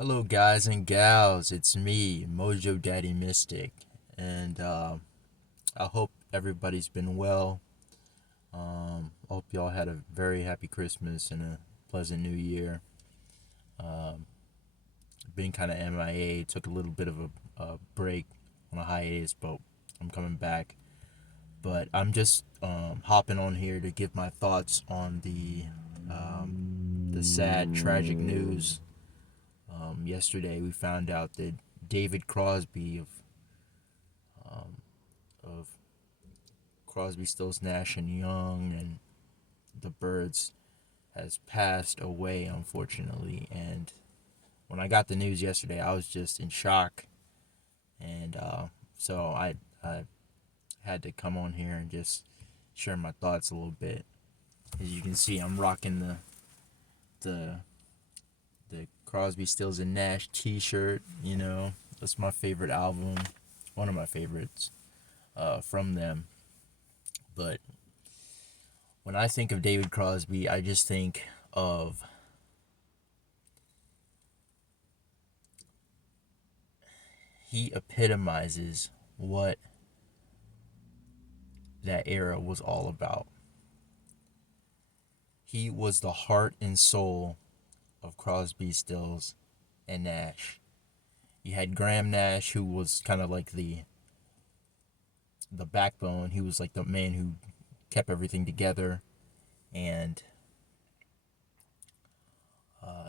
Hello, guys and gals. It's me, Mojo Daddy Mystic, and I hope everybody's been well. I hope y'all had a very happy Christmas and a pleasant New Year. Been kind of MIA, took a little bit of a break on a hiatus, but I'm coming back. But I'm just hopping on here to give my thoughts on the sad, tragic news. Yesterday, we found out that David Crosby of Crosby, Stills, Nash and Young and the Birds has passed away, unfortunately. And when I got the news yesterday, I was just in shock, and so I had to come on here and just share my thoughts a little bit. As you can see, I'm rocking the the Crosby, Stills and Nash T-shirt. That's my favorite album, one of my favorites from them. But when I think of David Crosby, I just think of he epitomizes what that era was all about. He was the heart and soul of Crosby, Stills, and Nash. You had Graham Nash, who was kind of like the backbone. He was like the man who kept everything together, and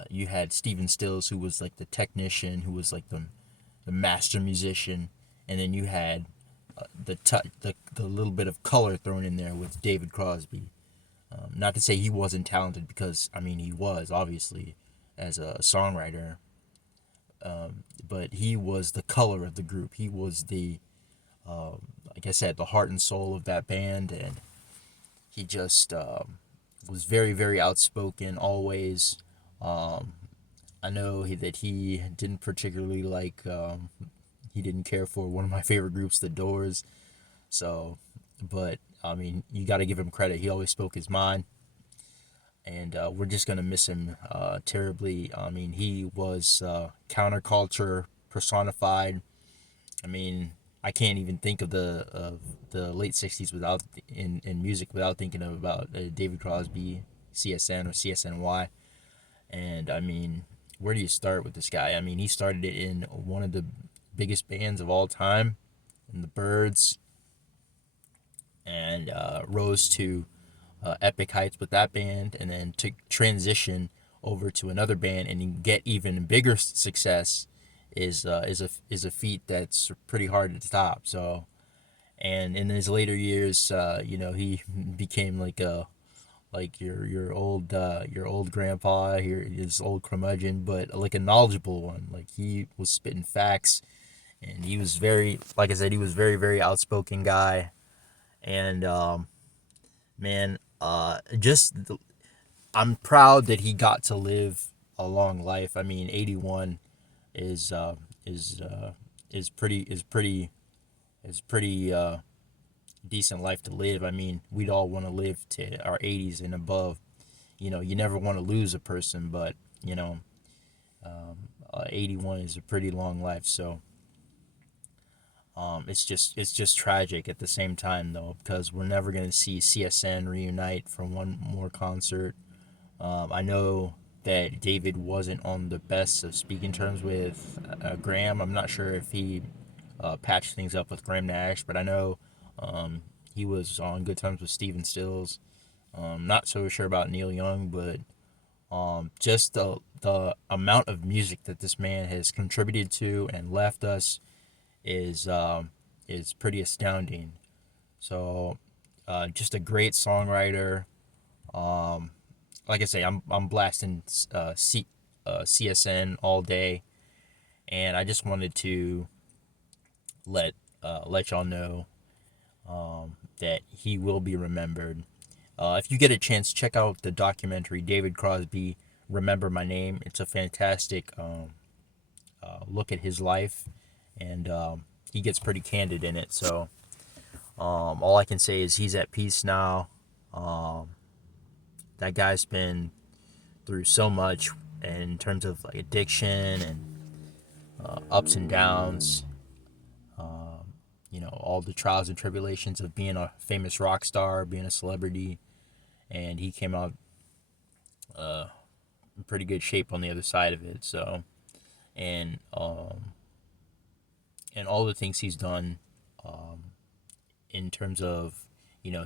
you had Steven Stills, who was like the technician, who was like the master musician, and then you had the little bit of color thrown in there with David Crosby. Not to say he wasn't talented, because I mean he was, obviously, as a songwriter, but he was the color of the group. He was like I said, the heart and soul of that band, and he just was very, very outspoken always. I know that he didn't particularly like. He didn't care for one of my favorite groups, The Doors. So, but I mean, you got to give him credit. He always spoke his mind, and we're just gonna miss him terribly. I mean, he was counterculture personified. I mean, I can't even think of the late '60s without in music without thinking about David Crosby, CSN or CSNY. And I mean, where do you start with this guy? I mean, he started it in one of the biggest bands of all time, in the Birds, and rose to epic heights with that band, and then to transition over to another band and get even bigger success is a feat that's pretty hard to top. So, and in his later years, he became like your old grandpa, his old curmudgeon, but like a knowledgeable one. Like, he was spitting facts, and he was very, like I said, he was very, very outspoken guy. And man, just I'm proud that he got to live a long life. I mean, 81 is uh, is uh, is pretty decent life to live. I mean, we'd all want to live to our 80s and above. You never want to lose a person, but 81 is a pretty long life. So it's just tragic at the same time, though, because we're never gonna see CSN reunite for one more concert. I know that David wasn't on the best of speaking terms with Graham. I'm not sure if he patched things up with Graham Nash, but I know he was on good terms with Steven Stills. Not so sure about Neil Young, but just the amount of music that this man has contributed to and left us is pretty astounding. So, just a great songwriter. Like I say, I'm blasting CSN all day, and I just wanted to let y'all know that he will be remembered. If you get a chance, check out the documentary David Crosby, Remember My Name. It's a fantastic look at his life, and he gets pretty candid in it. So all I can say is he's at peace now. That guy's been through so much. in terms of like addiction and ups and downs. All the trials and tribulations of being a famous rock star, being a celebrity, and he came out in pretty good shape on the other side of it. So, and and all the things he's done in terms of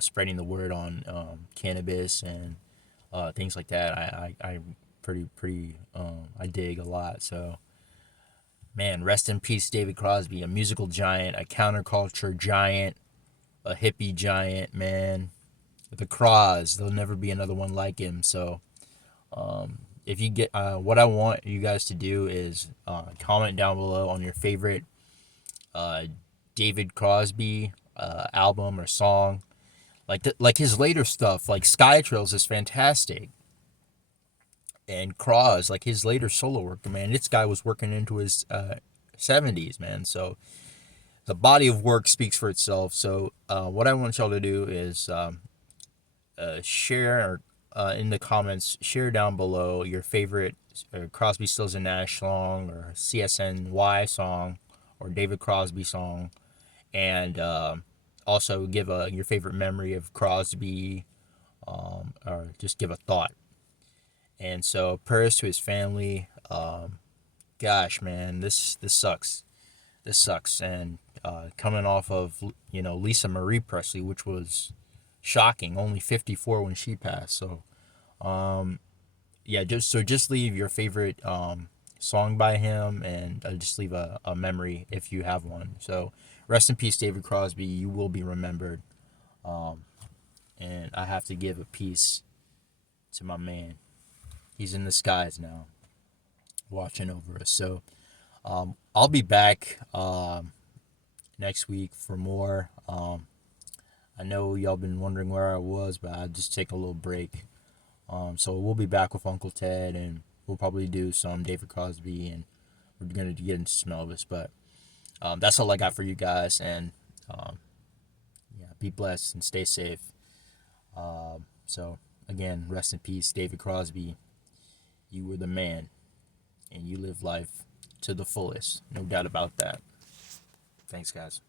spreading the word on cannabis and things like that, I pretty I dig a lot. So, man, rest in peace, David Crosby, a musical giant, a counterculture giant, a hippie giant, man. The Cros, there'll never be another one like him. So, if you get what I want you guys to do is comment down below on your favorite uh, David Crosby album or song. Like his later stuff, like Sky Trails is fantastic. And Cross, like his later solo work, man, this guy was working into his 70s, man. So the body of work speaks for itself. So what I want y'all to do is share in the comments, share down below your favorite Crosby, Stills and Nash song or CSNY song or David Crosby song, and also give your favorite memory of Crosby, or just give a thought. And so prayers to his family. Gosh, man, this sucks. This sucks. And coming off of Lisa Marie Presley, which was shocking, only 54 when she passed. So yeah, just leave your favorite song by him, and just leave a memory if you have one. So rest in peace, David Crosby. You will be remembered. And I have to give a piece to my man. He's in the skies now, watching over us. So I'll be back next week for more. I know y'all been wondering where I was, but I just take a little break. So we'll be back with Uncle Ted, and we'll probably do some David Crosby, and we're gonna get into some Elvis. But that's all I got for you guys, and yeah, be blessed and stay safe. So again, rest in peace, David Crosby. You were the man, and you live life to the fullest. No doubt about that. Thanks, guys.